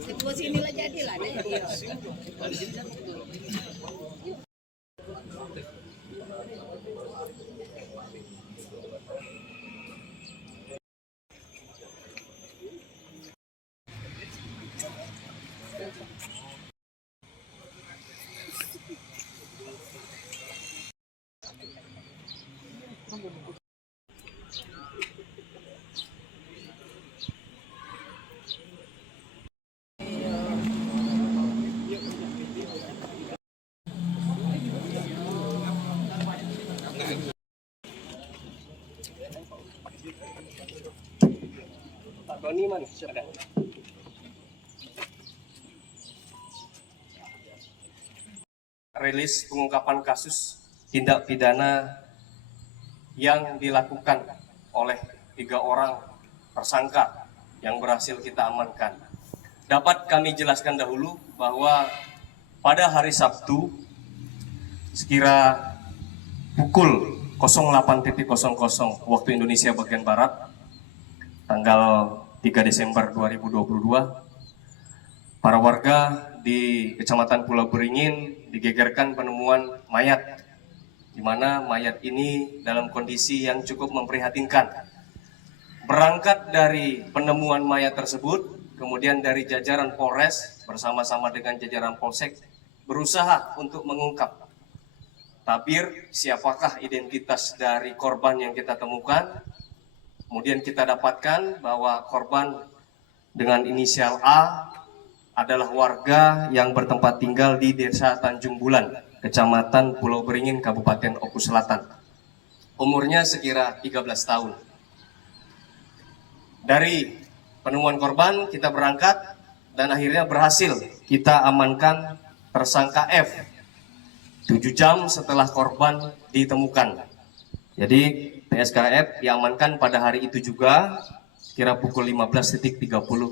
Situasi inilah jadilah. Doni mana? Ada. Rilis pengungkapan kasus tindak pidana yang dilakukan oleh 3 orang tersangka yang berhasil kita amankan. Dapat kami jelaskan dahulu bahwa pada hari Sabtu sekira pukul 08.00 waktu Indonesia bagian Barat, tanggal 3 Desember 2022, para warga di Kecamatan Pulau Beringin digegerkan penemuan mayat, di mana mayat ini dalam kondisi yang cukup memprihatinkan. Berangkat dari penemuan mayat tersebut, kemudian dari jajaran Polres bersama-sama dengan jajaran Polsek berusaha untuk mengungkap tabir siapakah identitas dari korban yang kita temukan. Kemudian kita dapatkan bahwa korban dengan inisial A adalah warga yang bertempat tinggal di Desa Tanjung Bulan, Kecamatan Pulau Beringin, Kabupaten Oku Selatan. Umurnya sekira 13 tahun. Dari penemuan korban kita berangkat dan akhirnya berhasil kita amankan tersangka F 7 jam setelah korban ditemukan. Jadi PSKF diamankan pada hari itu juga, kira pukul 15.30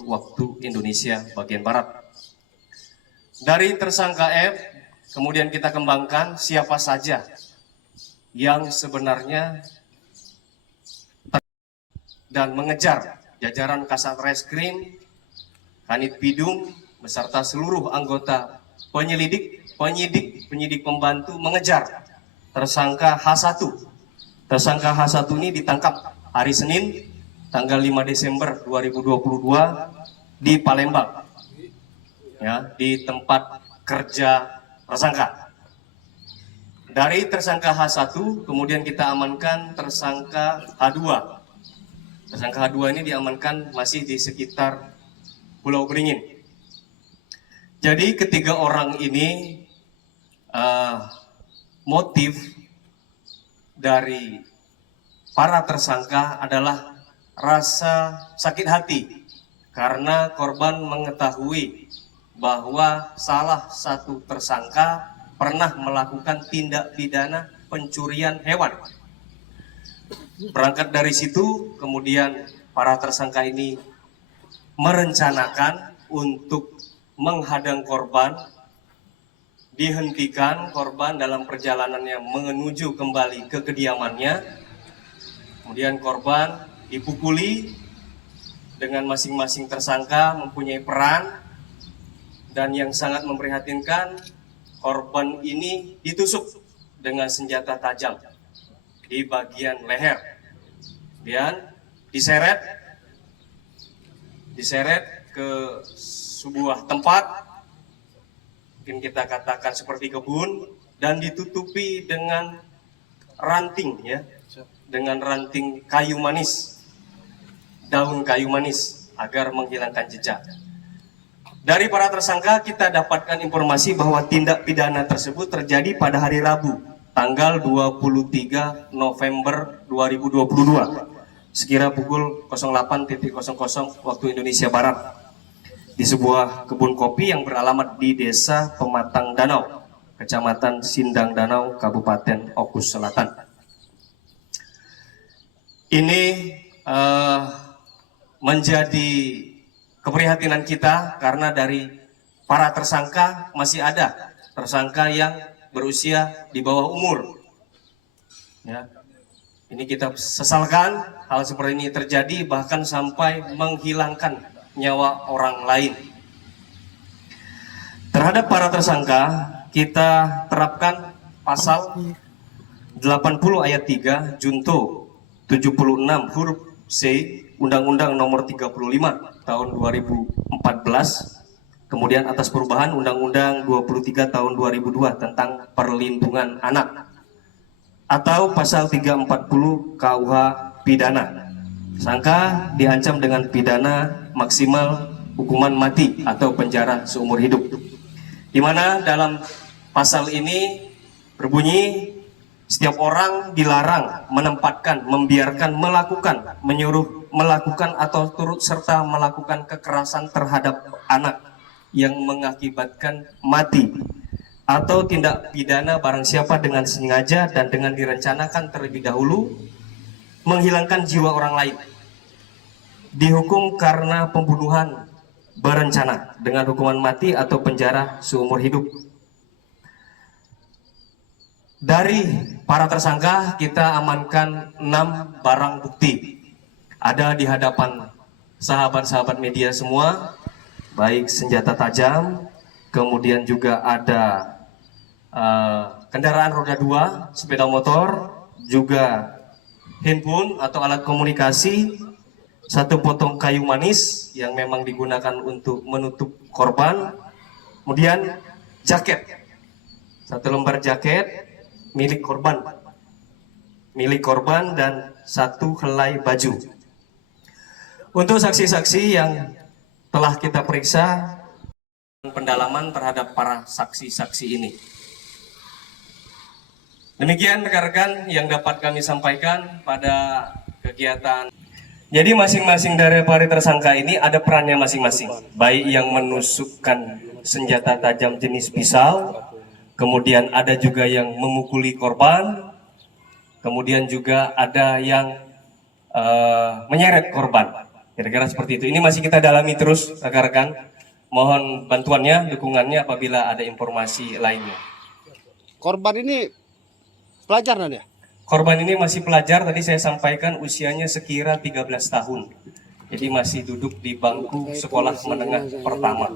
waktu Indonesia bagian Barat. Dari tersangka F, kemudian kita kembangkan siapa saja yang sebenarnya dan mengejar jajaran Kasat Reskrim, Kanit Bidum, beserta seluruh anggota penyidik pembantu mengejar tersangka H1. Tersangka H1 ini ditangkap hari Senin tanggal 5 Desember 2022 di Palembang, ya, di tempat kerja tersangka. Dari tersangka H1 kemudian kita amankan tersangka H2. Tersangka H2 ini diamankan masih di sekitar Pulau Beringin. Jadi ketiga orang ini motif dari para tersangka adalah rasa sakit hati karena korban mengetahui bahwa salah satu tersangka pernah melakukan tindak pidana pencurian hewan. Berangkat dari situ, kemudian para tersangka ini merencanakan untuk menghadang korban, dihentikan korban dalam perjalanannya menuju kembali ke kediamannya. Kemudian korban dipukuli, dengan masing-masing tersangka mempunyai peran, dan yang sangat memprihatinkan, korban ini ditusuk dengan senjata tajam di bagian leher, kemudian diseret ke sebuah tempat, mungkin kita katakan seperti kebun, dan ditutupi dengan ranting, ya, dengan ranting kayu manis, daun kayu manis, agar menghilangkan jejak. Dari para tersangka kita dapatkan informasi bahwa tindak pidana tersebut terjadi pada hari Rabu, tanggal 23 November 2022, sekira pukul 08.00 waktu Indonesia Barat, di sebuah kebun kopi yang beralamat di Desa Pematang Danau, Kecamatan Sindang Danau, Kabupaten Oku Selatan. Ini menjadi keprihatinan kita karena dari para tersangka masih ada tersangka yang berusia di bawah umur, ya. Ini kita sesalkan hal seperti ini terjadi, bahkan sampai menghilangkan nyawa orang lain. Terhadap para tersangka, kita terapkan pasal 80 ayat 3 junto 76 huruf C Undang-Undang Nomor 35 tahun 2014, kemudian atas perubahan Undang-Undang 23 tahun 2002 tentang perlindungan anak, atau pasal 340 KUH pidana. Tersangka diancam dengan pidana maksimal hukuman mati atau penjara seumur hidup. Di mana dalam pasal ini berbunyi setiap orang dilarang menempatkan, membiarkan, melakukan, menyuruh melakukan atau turut serta melakukan kekerasan terhadap anak yang mengakibatkan mati atau tindak pidana barang siapa dengan sengaja dan dengan direncanakan terlebih dahulu menghilangkan jiwa orang lain, dihukum karena pembunuhan berencana dengan hukuman mati atau penjara seumur hidup. Dari para tersangka kita amankan 6 barang bukti. Ada di hadapan sahabat-sahabat media semua, baik senjata tajam, kemudian juga ada kendaraan roda 2, sepeda motor, juga handphone atau alat komunikasi, 1 potong kayu manis yang memang digunakan untuk menutup korban, kemudian jaket, 1 lembar jaket milik korban dan 1 helai baju. Untuk saksi-saksi yang telah kita periksa, pendalaman terhadap para saksi-saksi ini. Demikian rekan-rekan yang dapat kami sampaikan pada kegiatan. Jadi masing-masing dari para tersangka ini ada perannya masing-masing. Baik yang menusukkan senjata tajam jenis pisau, kemudian ada juga yang memukuli korban, kemudian juga ada yang menyeret korban. Kira-kira seperti itu. Ini masih kita dalami terus rekan-rekan. Mohon bantuannya, dukungannya apabila ada informasi lainnya. Korban ini pelajar ya? Korban ini masih pelajar, tadi saya sampaikan usianya sekira 13 tahun. Jadi masih duduk di bangku sekolah menengah pertama.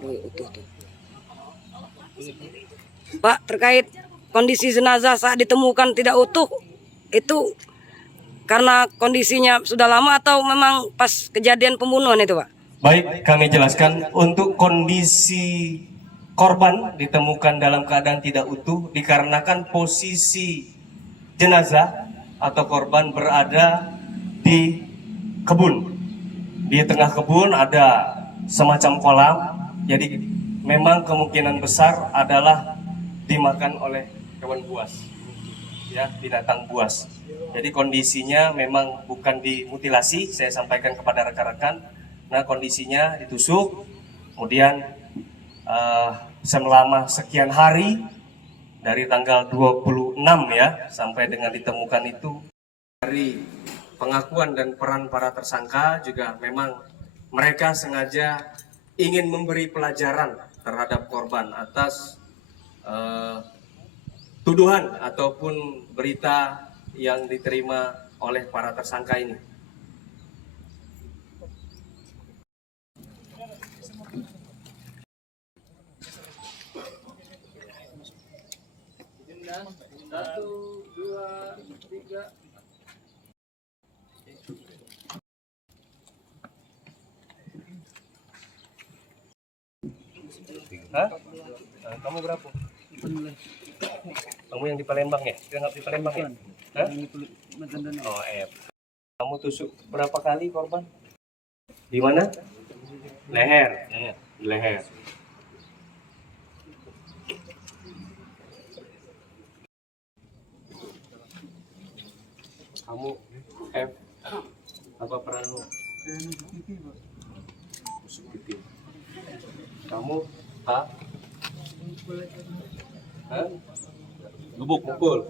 Pak, terkait kondisi jenazah saat ditemukan tidak utuh, itu karena kondisinya sudah lama atau memang pas kejadian pembunuhan itu, Pak? Baik, kami jelaskan. Untuk kondisi korban ditemukan dalam keadaan tidak utuh dikarenakan posisi jenazah atau korban berada di kebun. Di tengah kebun ada semacam kolam, jadi memang kemungkinan besar adalah dimakan oleh hewan buas, ya, binatang buas. Jadi kondisinya memang bukan dimutilasi, saya sampaikan kepada rekan-rekan. Nah, kondisinya ditusuk, kemudian selama sekian hari dari tanggal 26 ya sampai dengan ditemukan itu. Dari pengakuan dan peran para tersangka juga memang mereka sengaja ingin memberi pelajaran terhadap korban atas tuduhan ataupun berita yang diterima oleh para tersangka ini. Satu, dua, tiga. Hah? Kamu berapa? Kamu yang di Palembang ya? Kita nggak di Palembang ya? Hah? Oh, Kamu tusuk berapa kali korban? Di mana? Leher. Leher. Kamu F, apa peranmu? Tusuk pipi. Kamu A? Hah? Mukul.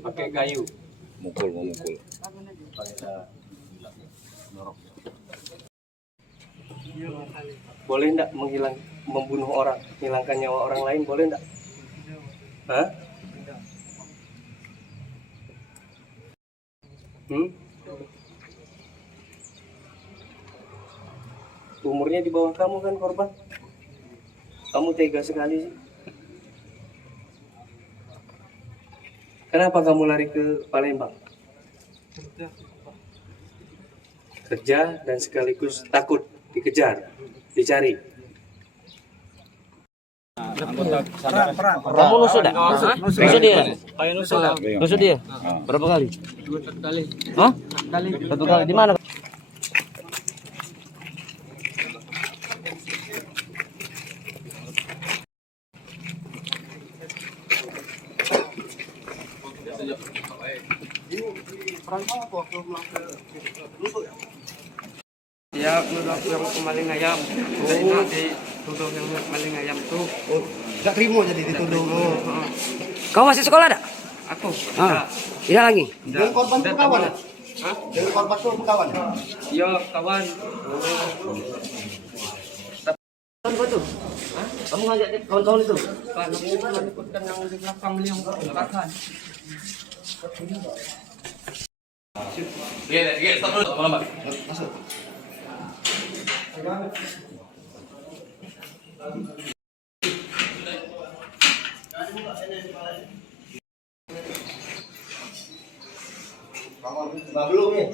Pakai kayu. Mukul. Boleh enggak membunuh orang, menghilangkan nyawa orang lain, boleh enggak? Hah? Umurnya di bawah kamu kan korban? Kamu tega sekali sih. Kenapa kamu lari ke Palembang? Kerja dan sekaligus takut dikejar, dicari. Kamu nusuk dah? Nusuk dia? Nusuk dia? Berapa kali? 1 kali. Hah? 1 kali. Di mana? Ya, menurut yang maling ayam. Oh, dituduh yang maling ayam tuh. Gak terima jadi dituduh. Kau masih sekolah tak? Aku. Tidak lagi. Dengan korban itu kawan ya? Dengan korban itu kawan ya? Iya, kawan. Apa tuh? Kamu ngajak kawan-kawan itu? Kan ikutkan yang di belakang beliau kebakaran. Belum ya?